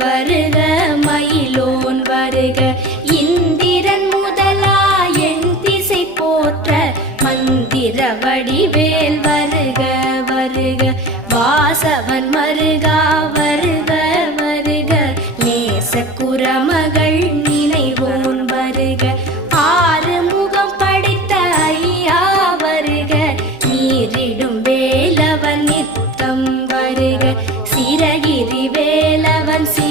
வருக மயிலோன் வருக இந்திரன் முதலா என் திசை போற்ற மந்திர வடிவேல் வருக வருக வாசவன் மருகா